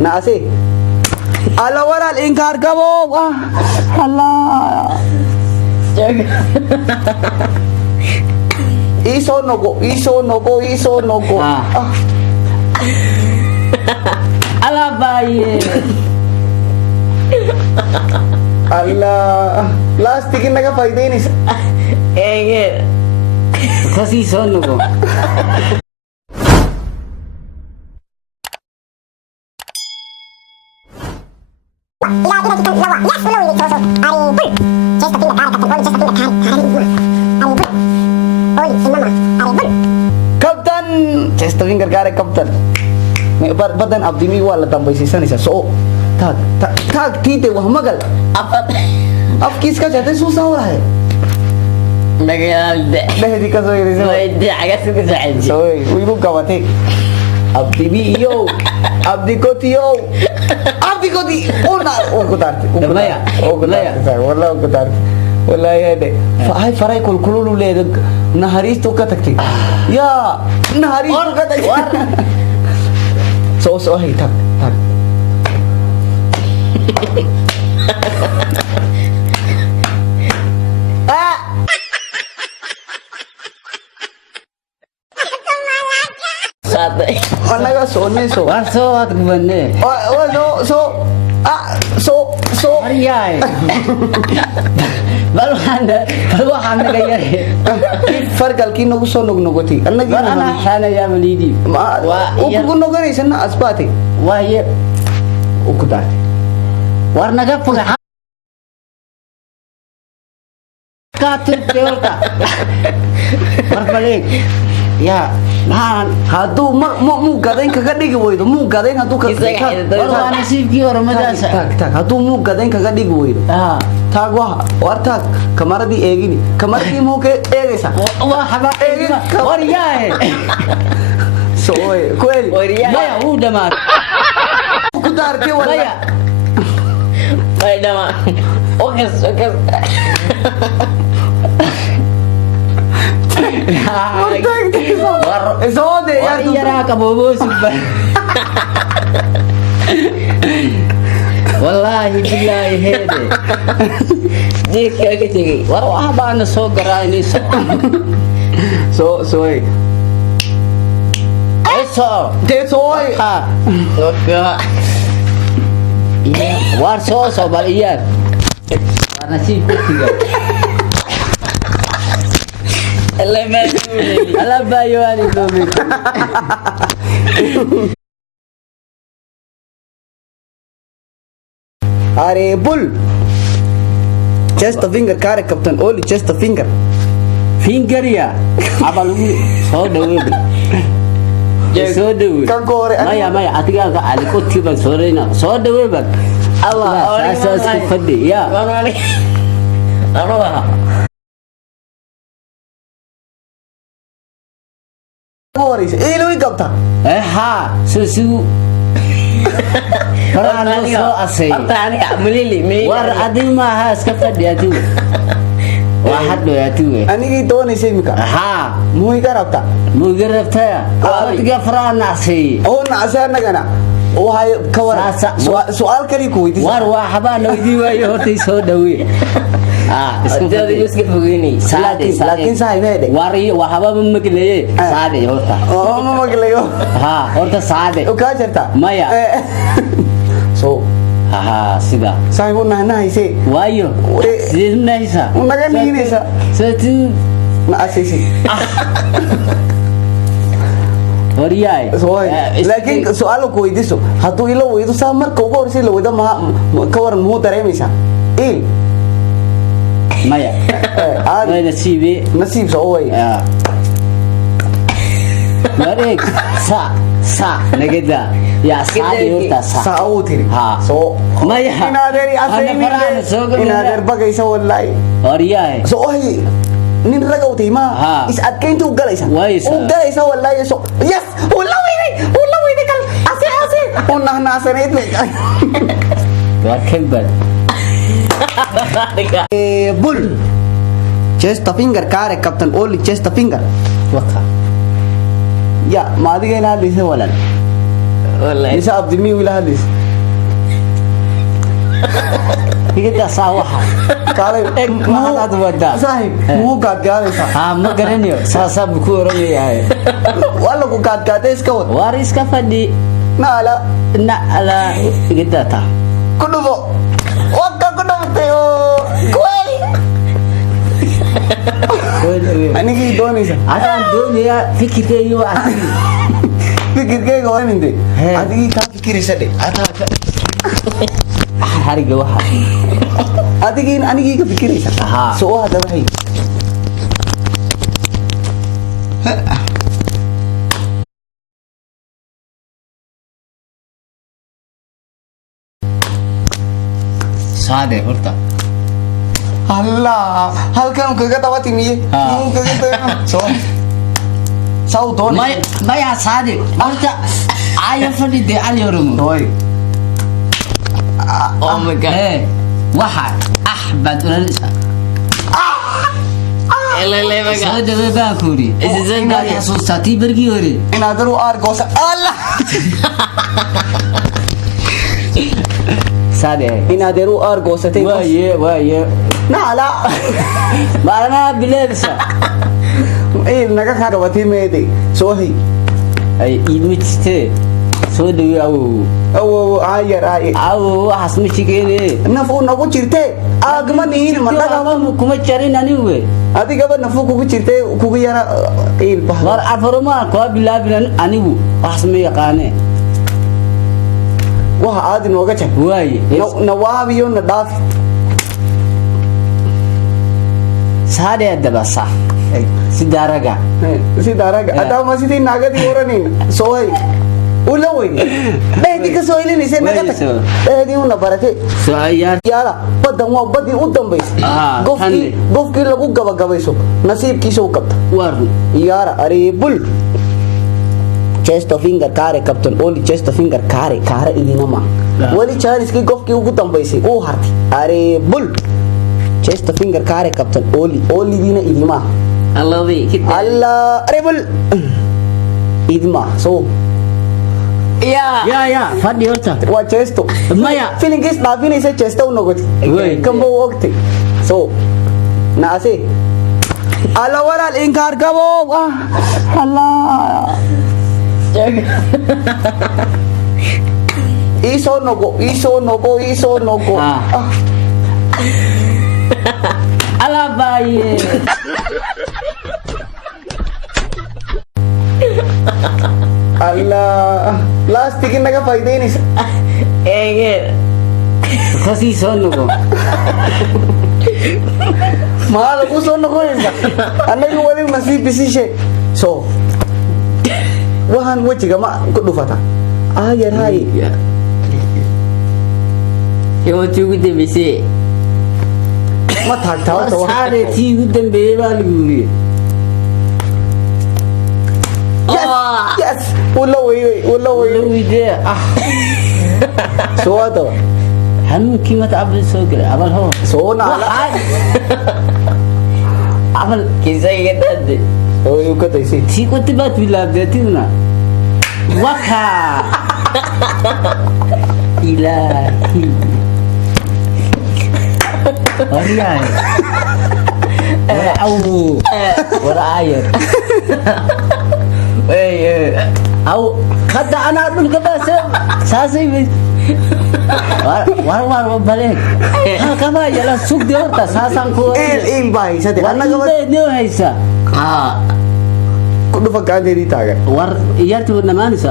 ناسي على ورا الإنكار كبو الله إيسو نوكو الله باي الله لاستيك نكا فايدينيس ايه كسي سونو كابتن chest finger kare kapten badan abdi mi wala tambay sisa nisa so tag tite wah magal अब किसका चाहते सूसा हो रहा है नहीं दिक्कत हो रही सोई वही वो गवाते अब दीदी यो अब दिको ती ओ ना ओ कुतारते वल्ला ओ कुतारते वल्ला ये दे हाय फराई कुल ले नहरीस तो का तकती या नहरीस तो का तकती सो है थक Onaga soone so. Warso at gubane. Oh so. Ariyay. Balwanda kaya. Farkal ki nugu so nugu thi. Anagi ana hana ya malidi. Wa uku nugu ni sana aspati. Wa ye ukuta. Warnaga puga. Katul peolka. Balik. Ya, nah, hatu mu gadeng kagak digi boy itu, mu gadeng hatu kagak. Baru nasib ki orang madrasah. Tak, hatu mu gadeng kagak digi boy itu. Ah, tak wah, war tak, kemarin di egi nih, kemarin di mau ke egi sah. Wah, haba egi, waria. Soy, kuel. Waria. Ya, udah mat. Kutar ke waria. Baik dah mat. Oke. Esode ya tu. Iya kabobo super. Wallahi billahi hede. Jika kecil. Waru abang so gerai ni so. Soy. Eso. Te soy. Ha. Oke. Iya. War so balian. Karena sibuk juga. Ala bayo ani domi. Are bull. Just a finger kare kapten only just a finger. Finger ya. Abalu so dewe. So dewe. Kan kore. Maya atiga ka aliko tiba sore na. So dewe ba. Allah. Asa fadi ya. Ano ba? Boris, lu ikut tak? Ha, susu. Karena so asai. Tani melili. War adil mah sekat dia tu. Wahad do ya tu. Ani gitu ni sih mika. Ha, Mu ikarap tak? mugarab taya. Tiga peran nasi. Oh nasi anak anak. Oh hai kawan. Soal kali ku itu. War wahaba no diwa yo ti so dawi. Ah, jadi juga begini. Lakin saya beda. Wari wahaba memegile sade horta. Oh memegile yo. Ha, horta sade. Uka cerita. Maya. So. Ha, sida. Saya pun nana isi. Wayo. Sina isa. Unakan ini sa. Satu. Na asisi. Oriyai. Soy. Lakin soal ko itu so. Hatu ilo itu samar ko ko sih lo itu mah kawar mu tare misa. Maya. Maya nasib soy. Ya. Barik sa negeda. Ya sadi horta sa. Sao tiri. Ha. So. Maya. Ina dari asai ni. Ina dari bagai sa wallahi. Oriyai. So oi. Nin raga uti ma. Is at kain tu galay sa. Galay sa wallahi so. Yes. Wallahi kal. Ase. Unah nasa na itu. What kembar. Bull. Chest finger kare captain only chest finger. Waka. Ya, madi gay na dise walan. والله ليس عبد مي ولا هذيس كده صاوحة قال ما هذا ودا صاحب مو قاعد قال ما قرنيو ساسا بكورني هاي والله قاعد قاعد اسكوت واريس كفدي لا لا لا كده تا كله وقت كله تيو كوي أنا كي دوني سا أنا دنيا فكر كيو أصلي فكر كي قوي من دي أدي كم فكر سدي hari gawaha adigin anigi ka fikiraysa soo hada waxay saade horta Allah halkan kaga tawati miye muu kaga tayo soo doon maya saade horta ayo fadhi de alyorum hoy oh my god waxa ahbad ulisa لا لا ما soo قال dhawe baan ku ri Isizan gaari. xasuustay barkii hore inaad ru argoosa Allah saade inaad ru argoosatay waaye nala marana bilebsa naga ka dhawatay meeday soo hay ay imite soo dhawe awo ayar ay waxaas ma shigeen nafu nagu jirtay aagma niin managa kuma jarin anigu adiga ba nafu kugu jirtay kugu yara il bah war afaruma ko bilaabin anigu waxaas ma yaqaane waxa aad inooga jar waaye nawaabiyo na dhaaf saade dabasa sidaraga si daraga adama sidii naagadi oranin soo hay ula weyn dheedi ka soo ilinaysa naga tag dheedi una baratay soo ayaar yaala badan waa badii u dambaysay qofkii lagu gabagabayso nasiibkiisa u qabta war yaara aribul chest of finger kare captain only chest of finger kare idinama wali chaniski qofkii ugu dambaysay uu hartay aribul chest of finger kare captain only dina idima الله ذي كده Allah aribul idima so ya fadhi horta waa chesto maya feelingis dhaafinaysa chesto u noqotay kamba waqti so naase ala walaal inkaar gabo Allah iso nogo ala baye Allah plastic naga faa'iideynaysa kasi soo noqo maal ku soo noqonaysa anaga wali nasiib bisishe so waxaan wajiga ma ku dhufata ayar hay يوم تيجي تبسي ma taagtaa saade tii ugu dambeeyay baa lagu yiri yes wala way wide so ado hanuunkii mata abal soo galay abal ho soo naala abal كيسا يقدر oo uu ka taysay tii ku tibaad bilaabdeetina waka ilaahi Oriay. Wala ayat. Au kada ana dul ka bas saasay war balik kama yala sug de horta saasan ko il bay sade anaga no haysa ku dhufa gaandeedi taagan war iyartu namaanisa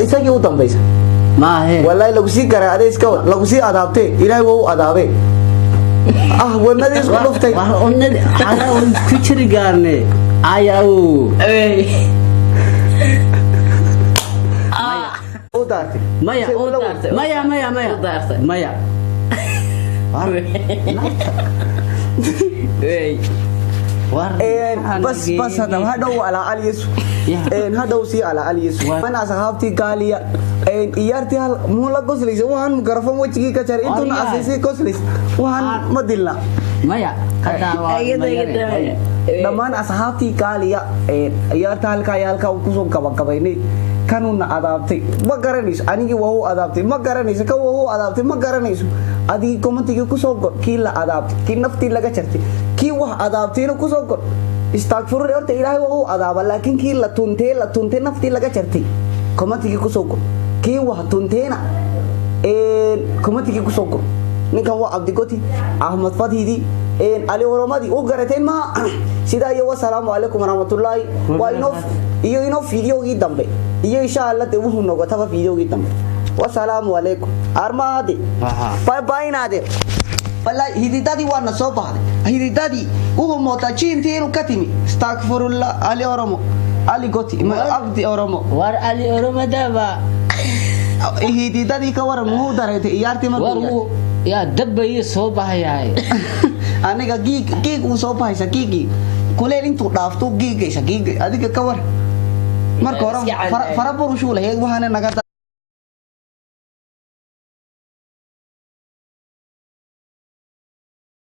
isagii u dambaysa ma he wallahi lagu sii garay adeeska lagu sii adaabtay ilaahay wuu adaabay wanadii isku dhuftay war onnadi ana ku jiri gaarne ayaw udaartay maya بس هذا هدو على اليسو هدو سي على اليسو انا صحابتي قاليا يارتي مو لا قسليس وهان مغرفون وجهي كجر انتو اساسي قسليس وهان مدلنا maya dhamaan asxaabtii kaaliya ciyaarta halka ku soo gabagabaynay kanuna adaabtay ma garanayso anigi waa uu adaabtay ma garanayso ka waa uu adaabtay ma garanayso adii commentiga ku soo gor kii la adaabtay kii naftii laga jartay kii wax adaabtayna ku soo gor istaagfurur horta ilaahay waa uu adaaba laakiin kii la tuntay naftii laga jartay commentiga ku soo gor kii wax tuntayna commentiga ku soo gor ninkan waa Abdigoti Ahmad Fadhidi Ali Oromadi u garateen ma sida iyo wassalaamu alaykum warahmatullaahi wa ino videogii dambe iyo insha Allah de wuxuu noqo taba videogii dambe wassalaamu alaykum armaade bye bye naade wallahi hididadi waa soo baxday hididadi ugu mootajiinteenu ka timi astaghfirullah Ali Oromo Ali Goti ma Abdi Oromo war Ali Oromo daba hididadi ka waran muu dareetay iyaartii markuu يا دبي صوبها يا أنا جيك وصوبها جيجي كلين انتو دافتو جيجي هذيك كور مركورم فرابو شو له هيك وهنا نقدر